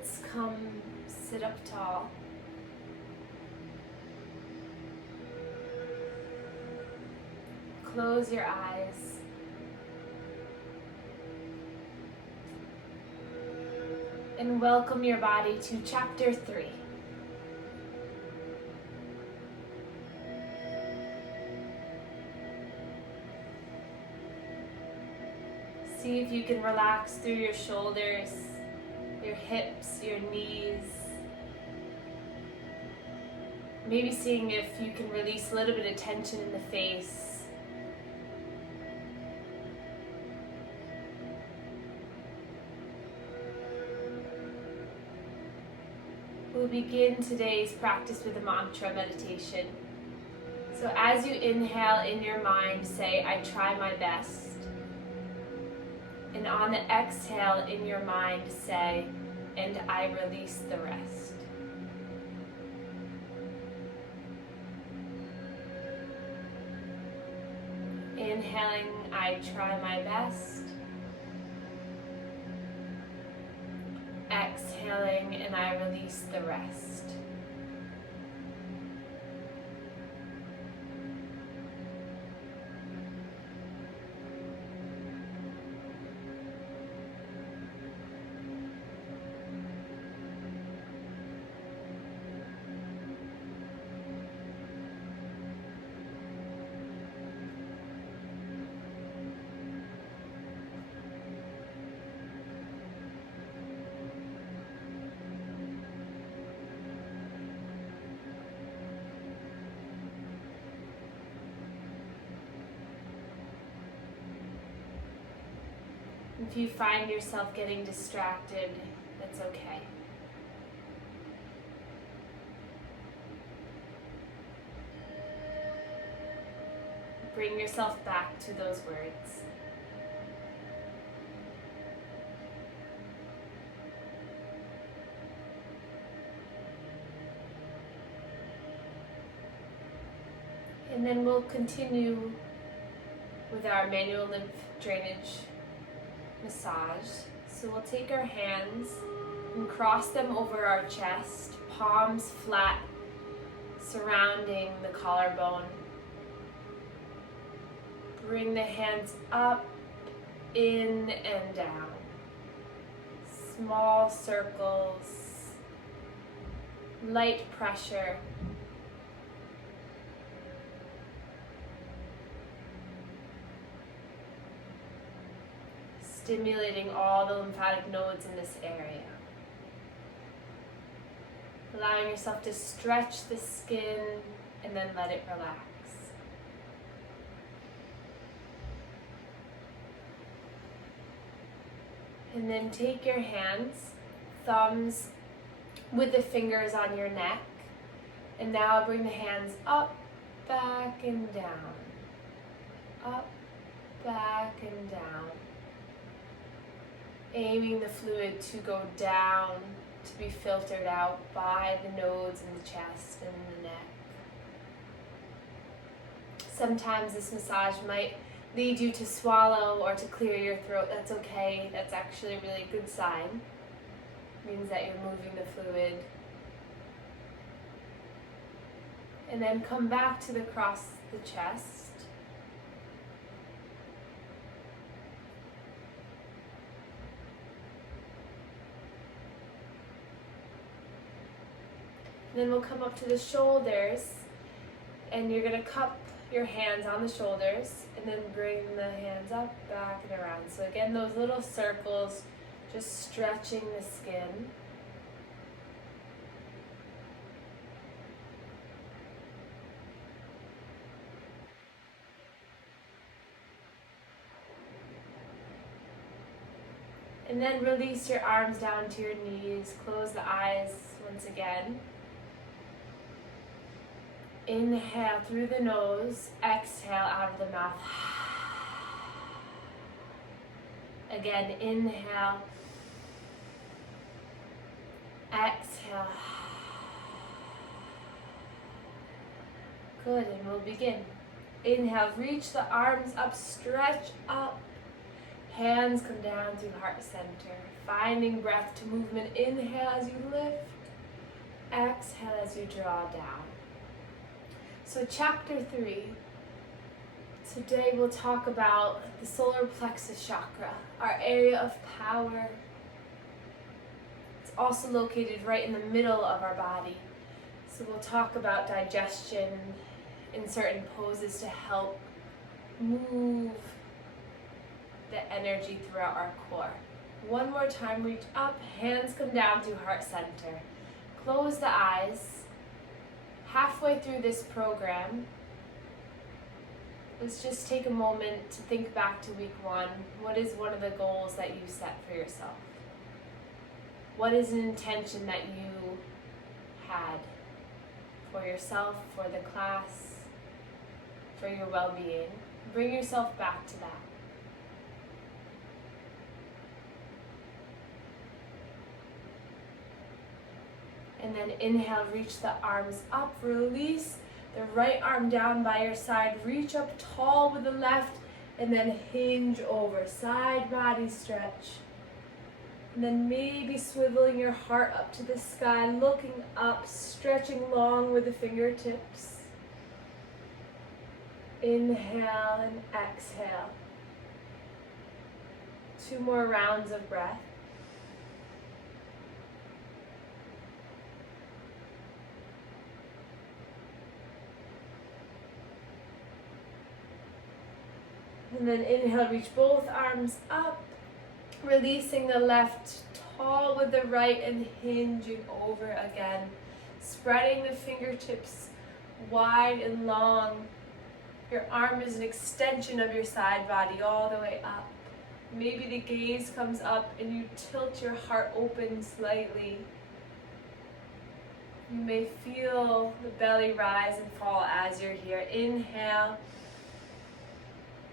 splits, come sit up tall. Close your eyes. And welcome your body to chapter 3. See if you can relax through your shoulders, your hips, your knees. Maybe seeing if you can release a little bit of tension in the face. We'll begin today's practice with a mantra meditation. So as you inhale in your mind, say, I try my best. And on the exhale in your mind, say, and I release the rest. Inhaling, I try my best. Exhaling, and I release the rest. If you find yourself getting distracted, that's okay. Bring yourself back to those words. And then we'll continue with our manual lymph drainage massage. So we'll take our hands and cross them over our chest, palms flat, surrounding the collarbone. Bring the hands up, in and down. Small circles, light pressure. Stimulating all the lymphatic nodes in this area. Allowing yourself to stretch the skin and then let it relax. And then take your hands, thumbs with the fingers on your neck. And now bring the hands up, back, and down. Up, back, and down. Aiming the fluid to go down, to be filtered out by the nodes in the chest and the neck. Sometimes this massage might lead you to swallow or to clear your throat. That's okay. That's actually a really good sign. It means that you're moving the fluid. And then come back to the cross the chest. Then we'll come up to the shoulders, and you're going to cup your hands on the shoulders and then bring the hands up, back, and around. So again, those little circles, just stretching the skin. And then release your arms down to your knees. Close the eyes once again. Inhale through the nose, exhale out of the mouth. Again, inhale, exhale. Good, and we'll begin. Inhale, reach the arms up, stretch up. Hands come down through heart center. Finding breath to movement. Inhale as you lift. Exhale as you draw down. So chapter 3. Today we'll talk about the solar plexus chakra, our area of power. It's also located right in the middle of our body. So we'll talk about digestion in certain poses to help move the energy throughout our core. One more time, reach up, hands come down through heart center. Close the eyes. Halfway through this program, let's just take a moment to think back to week 1. What is one of the goals that you set for yourself? What is an intention that you had for yourself, for the class, for your well-being? Bring yourself back to that. And then inhale, reach the arms up, release the right arm down by your side, reach up tall with the left, and then hinge over, side body stretch. And then maybe swiveling your heart up to the sky, looking up, stretching long with the fingertips. Inhale and exhale. 2 more rounds of breath. And then inhale, reach both arms up, releasing the left tall with the right and hinging over again. Spreading the fingertips wide and long. Your arm is an extension of your side body all the way up. Maybe the gaze comes up and you tilt your heart open slightly. You may feel the belly rise and fall as you're here. Inhale.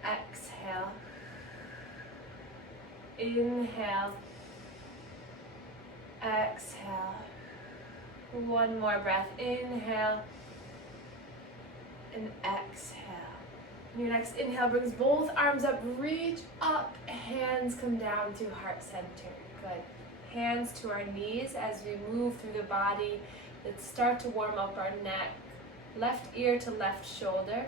Exhale. Inhale. Exhale. One more breath. Inhale. And exhale. Your next inhale brings both arms up. Reach up. Hands come down to heart center. Good. Hands to our knees as we move through the body. Let's start to warm up our neck. Left ear to left shoulder.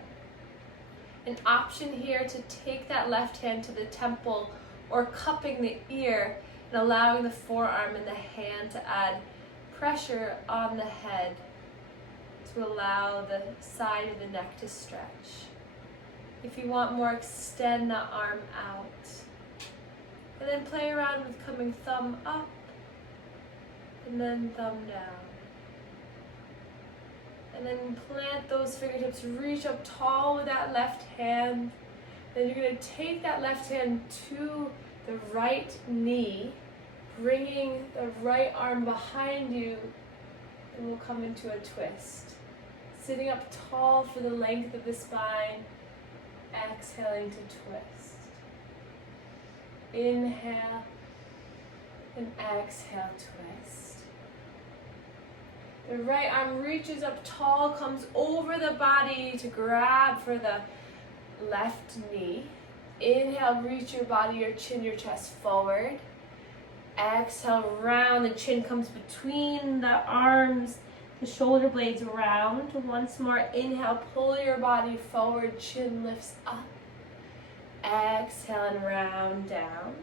An option here to take that left hand to the temple or cupping the ear and allowing the forearm and the hand to add pressure on the head to allow the side of the neck to stretch. If you want more, extend the arm out. And then play around with coming thumb up and then thumb down. And then plant those fingertips, reach up tall with that left hand. Then you're going to take that left hand to the right knee, bringing the right arm behind you, and we'll come into a twist. Sitting up tall for the length of the spine, exhaling to twist. Inhale and exhale, twist. The right arm reaches up tall, comes over the body to grab for the left knee. Inhale, reach your body, your chin, your chest forward. Exhale, round, the chin comes between the arms, the shoulder blades round. Once more, inhale, pull your body forward, chin lifts up. Exhale and round down.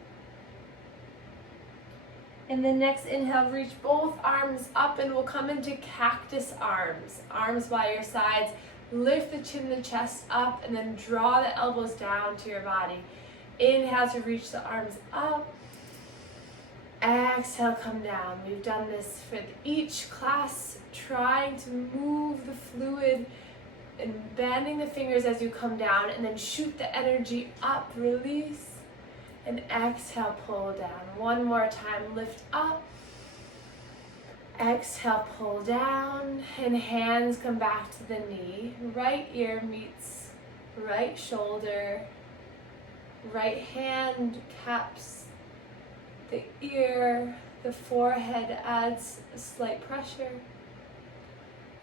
And the next inhale, reach both arms up and we'll come into cactus arms. Arms by your sides. Lift the chin and the chest up and then draw the elbows down to your body. Inhale to reach the arms up. Exhale, come down. We've done this for each class, trying to move the fluid and bending the fingers as you come down and then shoot the energy up, release. And exhale, pull down. One more time, lift up. Exhale, pull down. And hands come back to the knee. Right ear meets right shoulder. Right hand caps the ear. The forehead adds a slight pressure.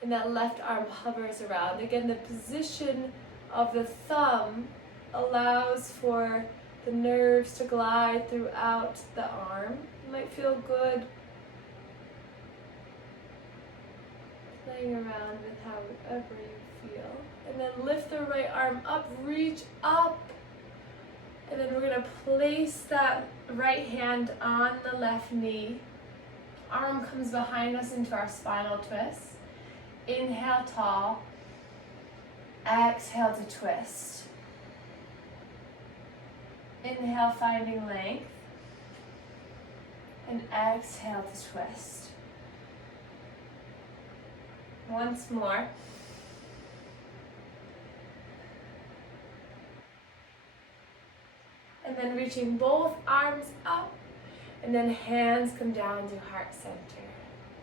And that left arm hovers around. Again, the position of the thumb allows for the nerves to glide throughout the arm. It might feel good playing around with however you feel. And then lift the right arm up, reach up. And then we're going to place that right hand on the left knee. Arm comes behind us into our spinal twist. Inhale, tall. Exhale to twist. Inhale, finding length. And exhale to twist. Once more. And then reaching both arms up, and then hands come down to heart center.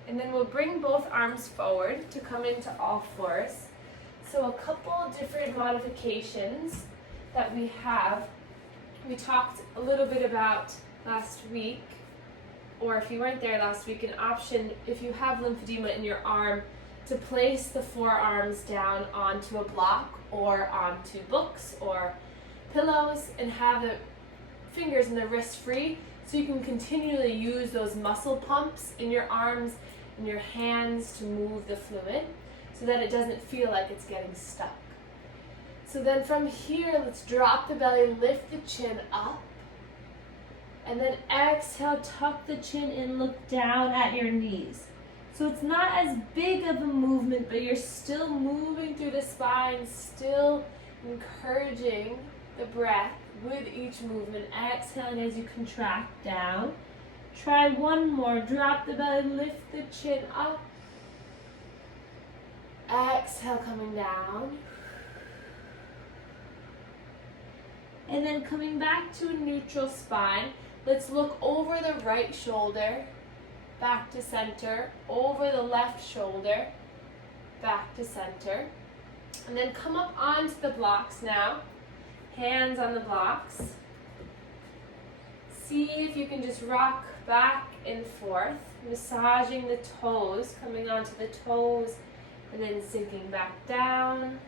And then we'll bring both arms forward to come into all fours. So a couple different modifications that we have. We talked a little bit about last week, or if you weren't there last week, an option if you have lymphedema in your arm to place the forearms down onto a block or onto books or pillows and have the fingers and the wrist free, so you can continually use those muscle pumps in your arms and your hands to move the fluid so that it doesn't feel like it's getting stuck. So then from here, let's drop the belly, lift the chin up, and then exhale, tuck the chin in, look down at your knees. So it's not as big of a movement, but you're still moving through the spine, still encouraging the breath with each movement. Exhaling as you contract down. Try one more. Drop the belly, lift the chin up. Exhale, coming down. And then coming back to a neutral spine. Let's look over the right shoulder, back to center, over the left shoulder, back to center. And then come up onto the blocks now. Hands on the blocks. See if you can just rock back and forth, massaging the toes, coming onto the toes, and then sinking back down.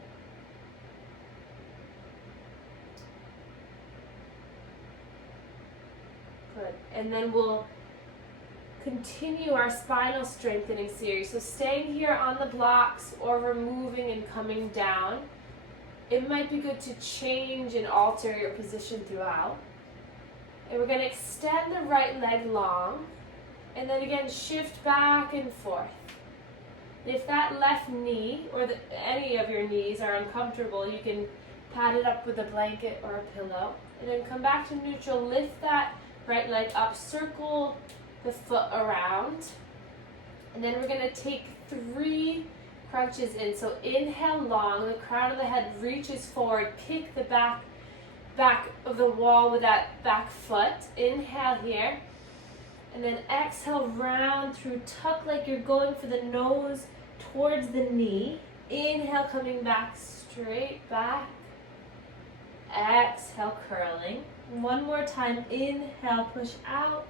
Good. And then we'll continue our spinal strengthening series. So staying here on the blocks or removing and coming down. It might be good to change and alter your position throughout. And we're going to extend the right leg long. And then again, shift back and forth. If that left knee or any of your knees are uncomfortable, you can pad it up with a blanket or a pillow. And then come back to neutral, lift that right leg up, circle the foot around. And then we're going to take 3 crunches in. So inhale long, the crown of the head reaches forward, kick the back of the wall with that back foot. Inhale here. And then exhale, round through, tuck like you're going for the nose towards the knee. Inhale, coming back straight back. Exhale, curling. One more time, inhale, push out.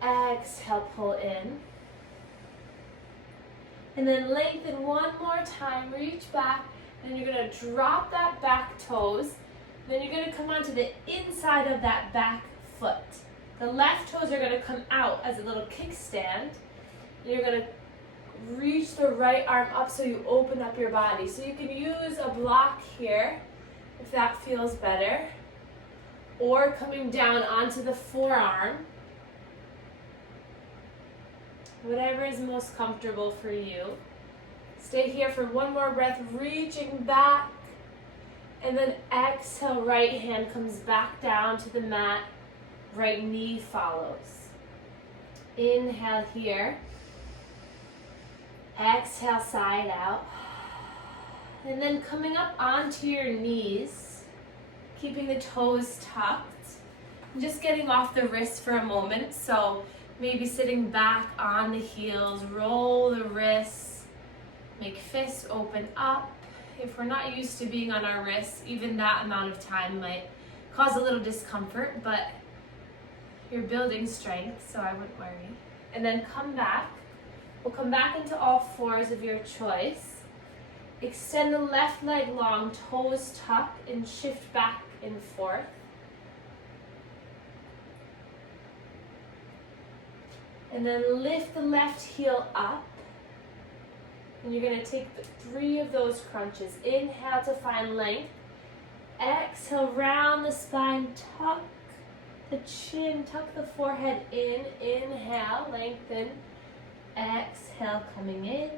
Exhale, pull in. And then lengthen one more time, reach back, and you're gonna drop that back toes. Then you're gonna come onto the inside of that back foot. The left toes are gonna come out as a little kickstand. And you're gonna reach the right arm up so you open up your body. So you can use a block here if that feels better. Or coming down onto the forearm. Whatever is most comfortable for you. Stay here for one more breath, reaching back. And then exhale, right hand comes back down to the mat. Right knee follows. Inhale here. Exhale, side out. And then coming up onto your knees, keeping the toes tucked. Just getting off the wrists for a moment. So maybe sitting back on the heels, roll the wrists, make fists open up. If we're not used to being on our wrists, even that amount of time might cause a little discomfort, but you're building strength, so I wouldn't worry. And then come back. We'll come back into all fours of your choice. Extend the left leg long, toes tuck, and shift back and forth. And then lift the left heel up. And you're going to take 3 of those crunches. Inhale to find length. Exhale, round the spine, tuck the chin, tuck the forehead in. Inhale, lengthen. Exhale, coming in.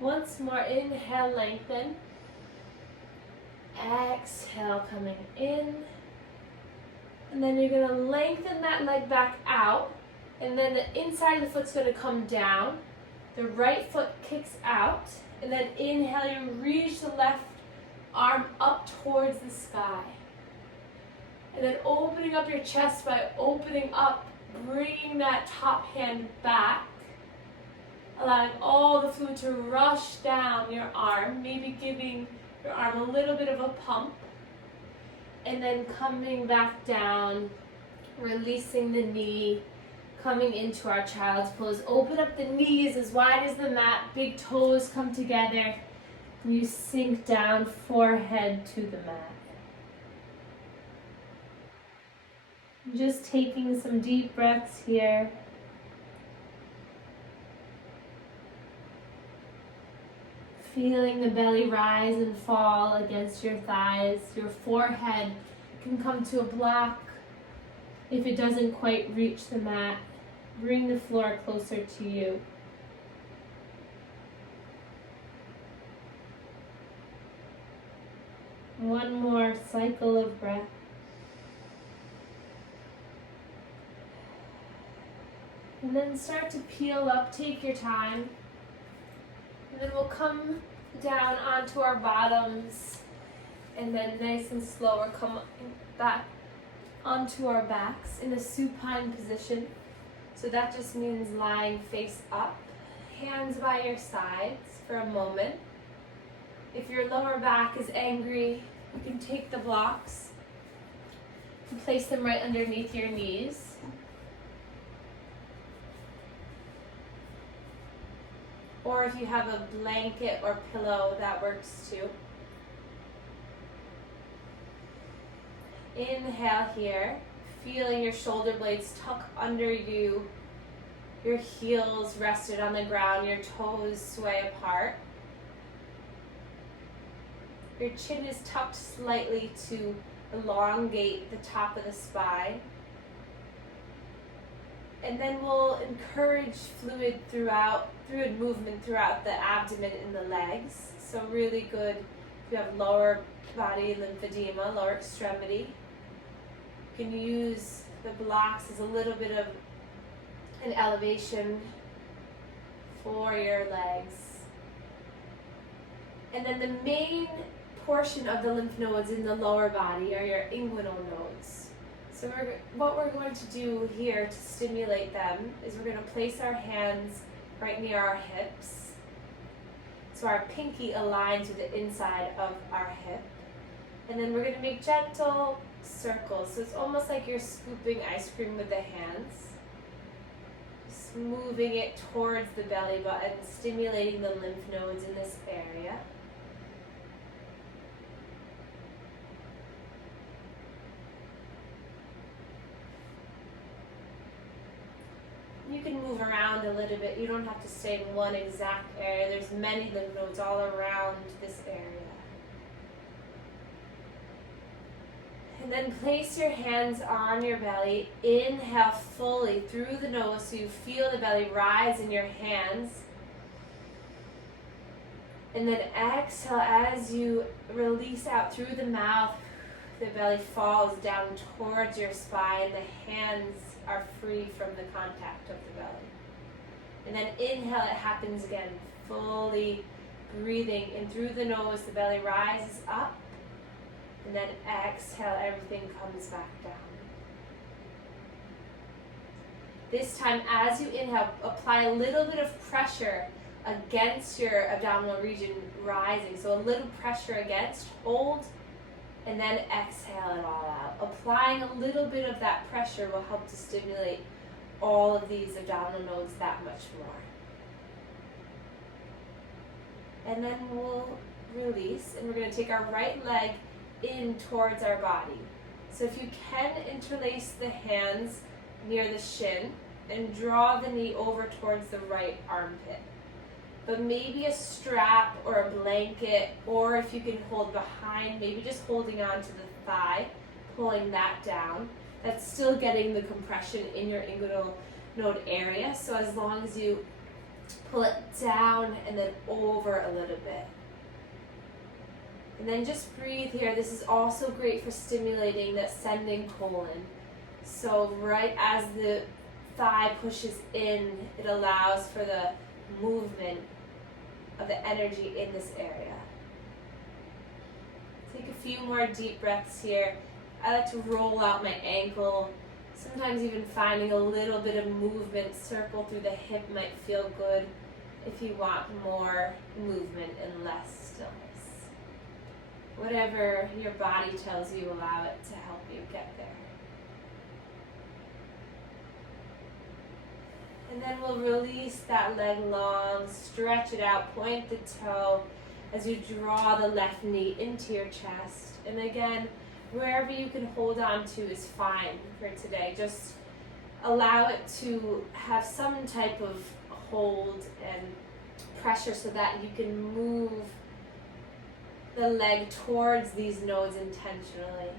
Once more, inhale, lengthen. Exhale, coming in. And then you're going to lengthen that leg back out. And then the inside of the foot's going to come down. The right foot kicks out. And then inhale, you reach the left arm up towards the sky. And then opening up your chest by opening up, bringing that top hand back. Allowing all the fluid to rush down your arm, maybe giving your arm a little bit of a pump. And then coming back down, releasing the knee, coming into our child's pose. Open up the knees as wide as the mat, big toes come together. You sink down, forehead to the mat. Just taking some deep breaths here. Feeling the belly rise and fall against your thighs. Your forehead can come to a block if it doesn't quite reach the mat. Bring the floor closer to you. One more cycle of breath. And then start to peel up, take your time. And then we'll come down onto our bottoms. And then nice and slow, we'll come back onto our backs in a supine position. So that just means lying face up, hands by your sides for a moment. If your lower back is angry, you can take the blocks and place them right underneath your knees. Or if you have a blanket or pillow, that works too. Inhale here, feeling your shoulder blades tuck under you, your heels rested on the ground, your toes sway apart. Your chin is tucked slightly to elongate the top of the spine. And then we'll encourage fluid movement throughout the abdomen and the legs. So really good if you have lower body lymphedema, lower extremity. You can use the blocks as a little bit of an elevation for your legs. And then the main portion of the lymph nodes in the lower body are your inguinal nodes. So what we're going to do here to stimulate them is we're going to place our hands right near our hips. So our pinky aligns with the inside of our hip. And then we're going to make gentle circles. So it's almost like you're scooping ice cream with the hands. Just moving it towards the belly button, stimulating the lymph nodes in this area. You can move around a little bit. You don't have to stay in one exact area. There's many lymph nodes all around this area. And then place your hands on your belly. Inhale fully through the nose so you feel the belly rise in your hands. And then exhale as you release out through the mouth. The belly falls down towards your spine. The hands are free from the contact of the belly. And then inhale, it happens again. Fully breathing in through the nose, the belly rises up. And then exhale, everything comes back down. This time, as you inhale, apply a little bit of pressure against your abdominal region rising. So a little pressure against, hold, and then exhale it all out. Applying a little bit of that pressure will help to stimulate all of these abdominal nodes that much more. And then we'll release, and we're going to take our right leg in towards our body. So if you can, interlace the hands near the shin and draw the knee over towards the right armpit. But maybe a strap or a blanket, or if you can hold behind, maybe just holding on to the thigh, pulling that down. That's still getting the compression in your inguinal node area. So as long as you pull it down and then over a little bit. And then just breathe here. This is also great for stimulating the ascending colon. So right as the thigh pushes in, it allows for the movement of the energy in this area. Take a few more deep breaths here. I like to roll out my ankle. Sometimes even finding a little bit of movement, circle through the hip might feel good if you want more movement and less stillness. Whatever your body tells you, allow it to help you get there. And then we'll release that leg long, stretch it out, point the toe as you draw the left knee into your chest. And again, wherever you can hold on to is fine for today. Just allow it to have some type of hold and pressure so that you can move the leg towards these nodes intentionally.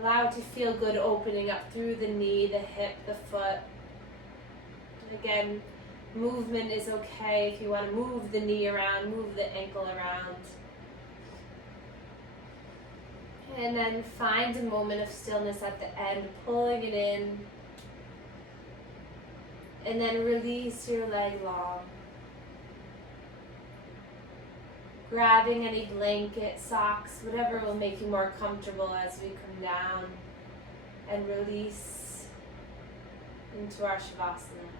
Allow it to feel good, opening up through the knee, the hip, the foot. And again, movement is okay. If you want to move the knee around, move the ankle around. And then find a moment of stillness at the end, pulling it in. And then release your leg long. Grabbing any blanket, socks, whatever will make you more comfortable as we come down and release into our Shavasana.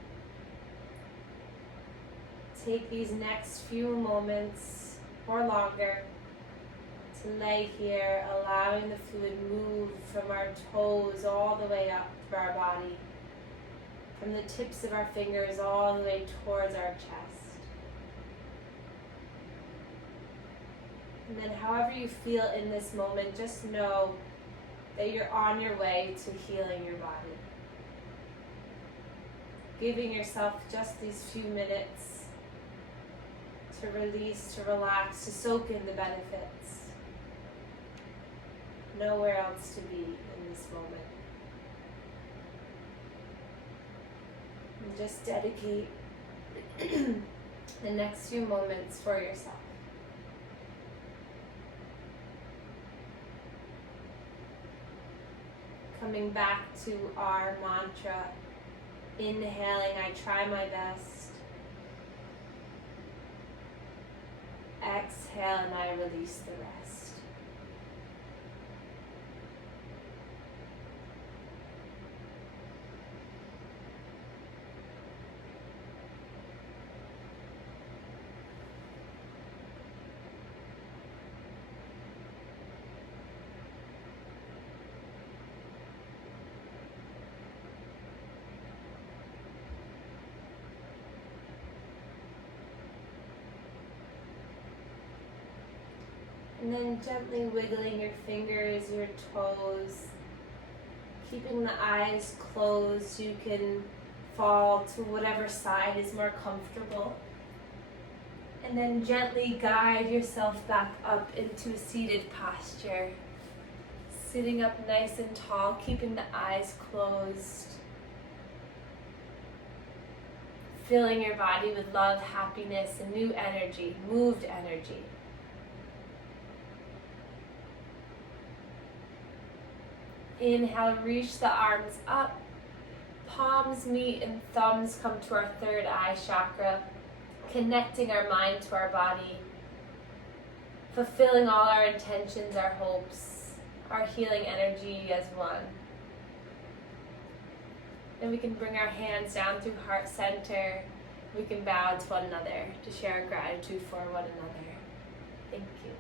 Take these next few moments or longer to lay here, allowing the fluid move from our toes all the way up through our body, from the tips of our fingers all the way towards our chest. And then however you feel in this moment, just know that you're on your way to healing your body. Giving yourself just these few minutes to release, to relax, to soak in the benefits. Nowhere else to be in this moment. And just dedicate the next few moments for yourself. Coming back to our mantra, inhaling, I try my best. Exhale, and I release the rest. And then gently wiggling your fingers, your toes, keeping the eyes closed. You can fall to whatever side is more comfortable. And then gently guide yourself back up into a seated posture. Sitting up nice and tall, keeping the eyes closed. Filling your body with love, happiness, and new energy, moved energy. Inhale, reach the arms up, palms meet and thumbs come to our third eye chakra, connecting our mind to our body, fulfilling all our intentions, our hopes, our healing energy as one. And we can bring our hands down through heart center. We can bow to one another to share our gratitude for one another. Thank you.